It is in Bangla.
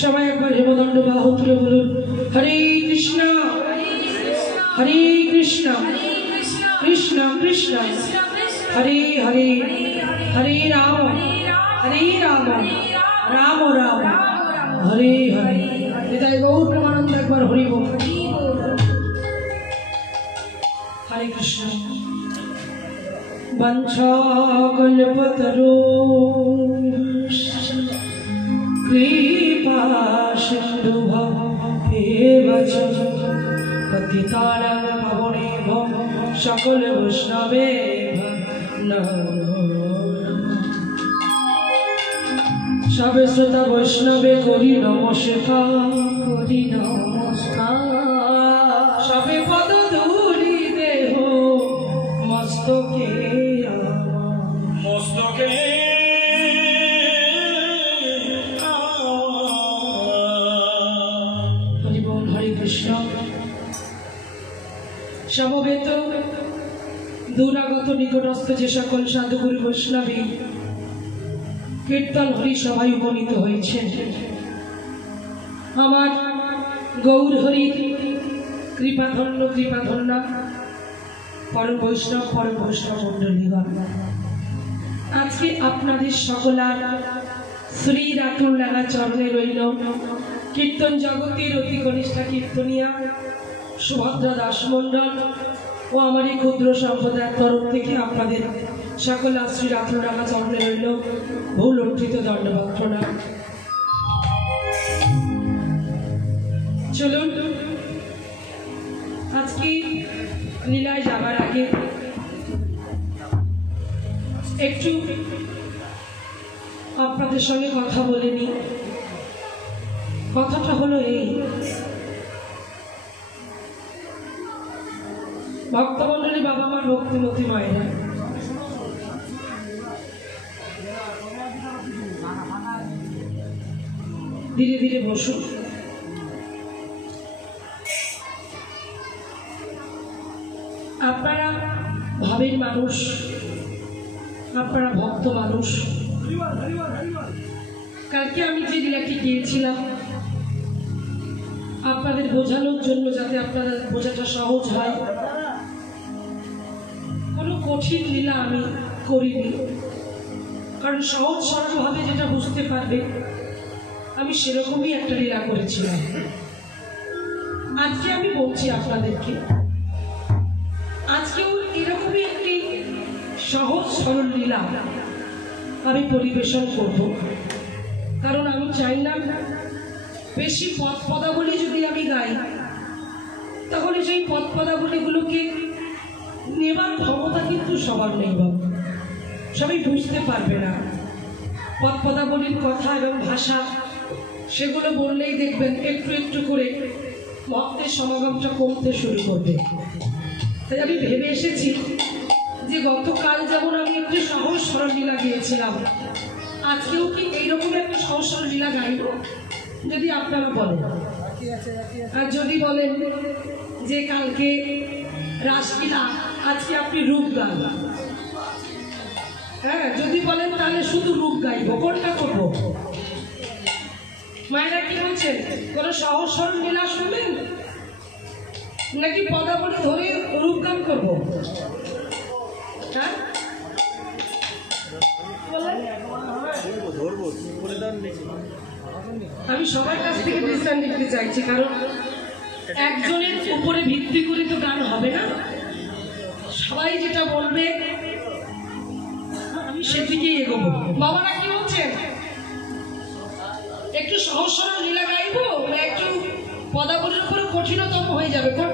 সবাই একবার হেমদণ্ড বাহু তুলে বলুন হরে কৃষ্ণ কৃষ্ণ কৃষ্ণ হরে হরে হরে রাম রাম রাম হরে হরে হৃদয় গৌর প্রেমানন্দ একবার হরি বল। হরে কৃষ্ণ। বঞ্ছা কল্পতরু কৃপা সিন্ধুভ্যেব চ পতিতানাং পাবনেভ্যো সকল বৈষ্ণবেভ্যো নমো নমঃ। সবে শ্রোতা বৈষ্ণবে করি নমস্কার সবে পদ ধূলি দেহ মস্তকে হরি বল। হরে কৃষ্ণ। সমবেত দূরাগত নিকটস্থ যে সকল সাধুগুরু বৈষ্ণবী কীর্তন হরি সভায় উপনীত হয়েছেন, আমার গৌর হরির কৃপাধন্য পরম বৈষ্ণব মণ্ডলীগণ, আজকে আপনাদের সকলার শ্রী রাতুল লাগা চরণে রইল কীর্তন জগতের অতি কনিষ্ঠা কীর্তনিয়া সুভদ্রা দাস মণ্ডল ও আমার এই ক্ষুদ্র সম্প্রদায়ের তরফ থেকে আপনাদের সকল শ্রী রাতুল লাগা চরণে রইল ভুল অর্থিত দণ্ডবত প্রণাম। চলুন আজকে লীলায় যাবার আগে একটু আপনাদের সঙ্গে কথা বলে নি। কথাটা হলো এই, ভক্তমণ্ডলী বাবা আমার ভক্তিমতী মায়েরা, ধীরে ধীরে বসুন। আপনারা ভাবের মানুষ, আপনারা ভক্ত মানুষ। কালকে আমি যে লীলাটি গিয়েছিলাম আপনাদের বোঝানোর জন্য, যাতে আপনাদের বোঝাটা সহজ হয়, কোনো কঠিন লীলা আমি করিনি, কারণ সহজ সরলভাবে যেটা বুঝতে পারবে আমি সেরকমই একটা লীলা করেছিলাম। আজকে আমি বলছি আপনাদেরকে, আজকেও এরকমই একটি সহজ সরল লীলা আমি পরিবেশন করব, কারণ আমি চাই না বেশি পদাবলী যদি আমি গাই তাহলে সেই পদাবলীগুলোকে নেবার ক্ষমতা কিন্তু সবার নেই বাবা, সবাই বুঝতে পারবে না। পদাবলীর কথা এবং ভাষা সেগুলো বললেই দেখবেন একটু একটু করে ভক্তের সমাগমটা কমতে শুরু করবে। তাই আমি ভেবে এসেছি যে গতকাল যেমন আমি একটু সহজ সরল লীলা গিয়েছিলাম, আজকেও কি এইরকম একটা সহজ সরল লীলা গাইব যদি আপনারা বলেন। আর যদি বলেন যে কালকে রাসলীলা, আজকে আপনি রূপ গান, হ্যাঁ যদি বলেন তাহলে শুধু রূপ গাইব, কোনটা করবো? মায়েরা কি বলছেন, কোন সহজ সরল লীলা শুনবেন নাকি পদাবলী ধরে রূপ গান করবো? হ্যাঁ আমি সবার কাছ থেকে ডিসিশন নিতে চাইছি, কারণ একজনের উপরে ভিত্তি করে তো গান হবে না। সবাই যেটা বলবে আমি সেদিকেই এগোবো। বাবারা কি বলছেন, একটু সহজ সরল লীলা গাইবো, একটু পদাবলীর উপরে কঠিনতম হয়ে যাবে? কোনটা?